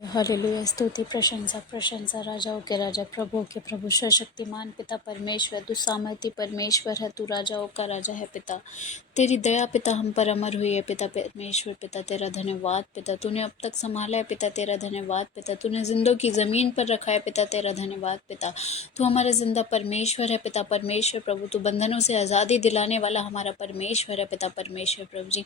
Hallelujah. स्तुति प्रशंसा प्रशंसा राजाओं के राजा प्रभुओं के प्रभु सर्वशक्तिमान पिता परमेश्वर, तू सामर्थी परमेश्वर है, तू राजाओं का राजा है पिता। तेरी दया पिता हम पर अमर हुई है पिता परमेश्वर। पिता तेरा धन्यवाद पिता, तूने अब तक संभाला है पिता, तेरा धन्यवाद पिता। तूने जिंदों की ज़मीन पर रखा है पिता, तेरा धन्यवाद पिता। तू हमारा जिंदा परमेश्वर है पिता परमेश्वर प्रभु। तू बंधनों से आज़ादी दिलाने वाला हमारा परमेश्वर है पिता परमेश्वर प्रभु जी।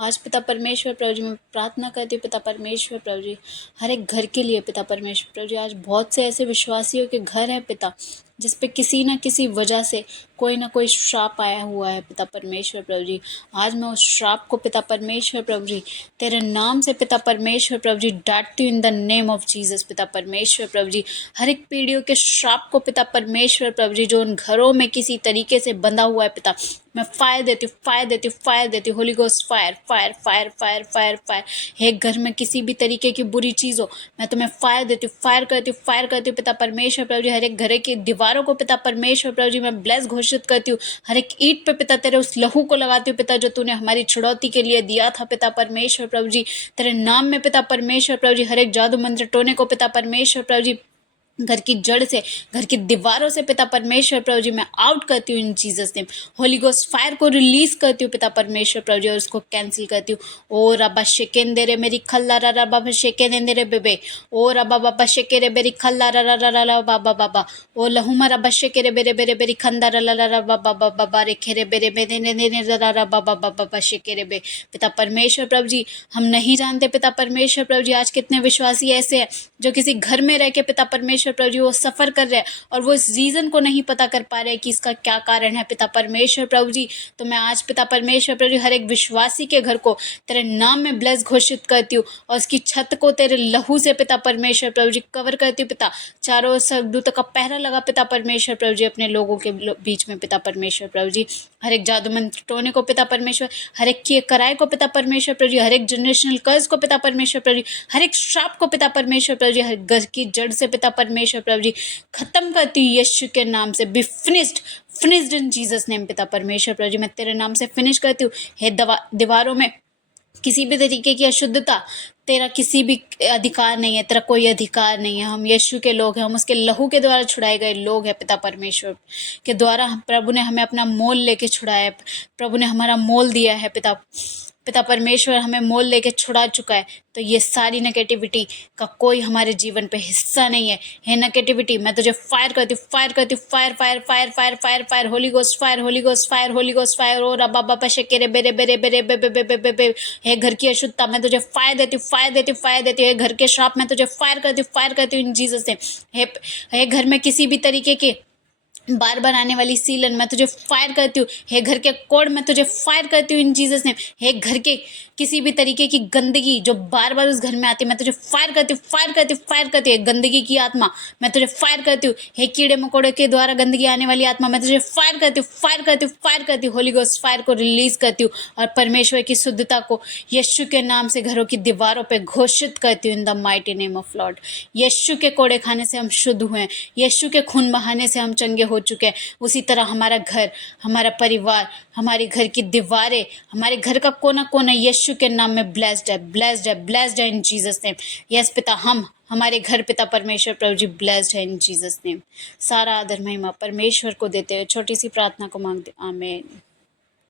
आज पिता परमेश्वर प्रभु जी मैं प्रार्थना करती हूँ पिता परमेश्वर प्रभु जी, हर एक घर के लिए पिता परमेश्वर प्रभु जी। आज बहुत से ऐसे विश्वासियों के घर हैं पिता, जिस पे किसी न किसी वजह से कोई ना कोई श्राप आया हुआ है पिता परमेश्वर प्रभु जी। आज मैं उस श्राप को पिता परमेश्वर प्रभु जी तेरे नाम से पिता परमेश्वर प्रभु जी डांटती हूँ in the name of Jesus पिता परमेश्वर प्रभु जी। हर एक पीढ़ियों के श्राप को पिता परमेश्वर प्रभु जी, जो उन घरों में किसी तरीके से बंधा हुआ है पिता, मैं फायर देती हूँ, फायर देती हूँ, फायर देती हूँ। Holy ghost fire fire fire fire fire fire. हे घर में किसी भी तरीके की बुरी चीज़ हो, मैं तुम्हें फायर देती हूँ, फायर करती हूँ, फायर करती हूँ पिता परमेश्वर प्रभु जी। हर एक घर की दीवारों को पिता परमेश्वर प्रभु जी मैं ब्लेस घोषित करती हूँ। हर एक ईंट पे पिता तेरे उस लहू को लगाती हूँ पिता, जो तूने हमारी छुड़ौती के लिए दिया था पिता परमेश्वर प्रभु जी। तेरे नाम में पिता परमेश्वर प्रभु जी हर एक जादू मंत्र टोने को पिता परमेश्वर प्रभु जी घर की जड़ से, घर की दीवारों से पिता परमेश्वर प्रभु जी मैं आउट करती हूँ इन Jesus name. Holi ghost fire को रिलीज करती हूँ पिता परमेश्वर प्रभु जी, और उसको कैंसिल करती हूँ। ओ रबा शेकेंदे रे मेरी खल्ला रा रा बाबा शेकेंदे रे बेबे। ओ रबा बाबा शेके रे बेरी खल्ला रा रा रा रा रा बाबा बाबा। ओ लहुमा रबा शेके रे बेरे बेरे बेरी खंदा रा रा रा रा बाबा बाबा बाबा रे खेरे बेरे बेरे ने ने ने रा रा बाबा बाबा बाबा शेके रे बे। पिता परमेश्वर प्रभु जी हम नहीं जानते पिता परमेश्वर प्रभु जी आज कितने विश्वासी ऐसे हैं जो किसी घर में रह के पिता परमेश्वर प्रभु जी वो सफ़र कर रहे हैं और वो इस रीज़न को नहीं पता कर पा रहे कि इसका क्या कारण है पिता परमेश्वर प्रभु जी। तो मैं आज पिता परमेश्वर प्रभु जी हर एक विश्वासी के घर को तेरे नाम में ब्लेस घोषित करती हूँ और उसकी छत को तेरे लहू से पिता परमेश्वर प्रभु जी कवर करती हूँ पिता। चारों स्वर्गदूतों का पहरा लगा पिता परमेश्वर प्रभु जी अपने लोगों के बीच में पिता परमेश्वर प्रभु जी। हर एक जादू मंत्र टोने को पिता परमेश्वर, हर एक किए कराए को पिता परमेश्वर प्रभु जी, हर एक जनरेशनल कर्ज को पिता परमेश्वर प्रभु जी, हर एक श्राप को पिता परमेश्वर प्रभु जी हर घर की जड़ से पिता परमेश्वर प्रभु जी खत्म करती हूँ यीशु के नाम से। Be finished, finished in Jesus name पिता परमेश्वर प्रभु जी मैं तेरे नाम से फिनिश करती हूँ। हे दीवारों में किसी भी तरीके की अशुद्धता, तेरा किसी भी अधिकार नहीं है, तेरा कोई अधिकार नहीं है। हम यीशु के लोग हैं, हम उसके लहू के द्वारा छुड़ाए गए लोग हैं पिता परमेश्वर के द्वारा। प्रभु ने हमें अपना मोल लेके छुड़ाया है, प्रभु ने हमारा मोल दिया है पिता। पिता परमेश्वर हमें मोल लेके छुड़ा चुका है। तो ये सारी नेगेटिविटी का कोई हमारे जीवन पे हिस्सा नहीं है। हे नेगेटिविटी मैं तुझे फायर करती हूँ, फायर करती हूँ, fire fire fire fire fire fire. Holy ghost fire, holy ghost fire, holy ghost fire. ओ रबा बाबा शेकेरे बेरे बेरे बेरे बे बे बे बे बे बे। हे घर की अशुद्धता मैं तुझे फायर देती हूँ, फायर देती हूँ, फायर देती हूँ। हे घर के श्राप मैं तुझे फायर करती हूँ, फायर करती हूँ इन जीसस से। हे घर में किसी भी तरीके के बार बार आने वाली सीलन मैं तुझे फायर करती हूँ। हे घर के कोड मैं तुझे फायर करती हूँ इन जीसस ने। हे घर के किसी भी तरीके की गंदगी जो बार बार उस घर में आती है मैं तुझे फायर करती हूँ, फायर करती हूँ, फायर करती हूँ। गंदगी की आत्मा मैं तुझे फायर करती हूँ। हे कीड़े मकोड़े के द्वारा गंदगी आने वाली आत्मा मैं तुझे फायर करती हूँ, फायर करती हूँ, फायर करती हूँ। होली गोस्ट फायर को रिलीज करती हूँ और परमेश्वर की शुद्धता को यीशु के नाम से घरों की दीवारों पर घोषित करती हूँ in the mighty name of lord. Yeshu के कोड़े खाने से हम शुद्ध हुए हैं, यीशु के खून बहाने से हम चंगे हो चुके हैं। उसी तरह हमारा घर, हमारा परिवार, हमारे घर की दीवारें, हमारे घर का कोना कोना यीशु के नाम में ब्लेस्ड है, ब्लेस्ड है, ब्लेस्ड है इन जीसस नेम। यस पिता हम हमारे घर पिता परमेश्वर प्रभु जी ब्लेस्ड है इन जीसस नेम। सारा आदर महिमा परमेश्वर को देते हुए छोटी सी प्रार्थना को मांगते, आमीन।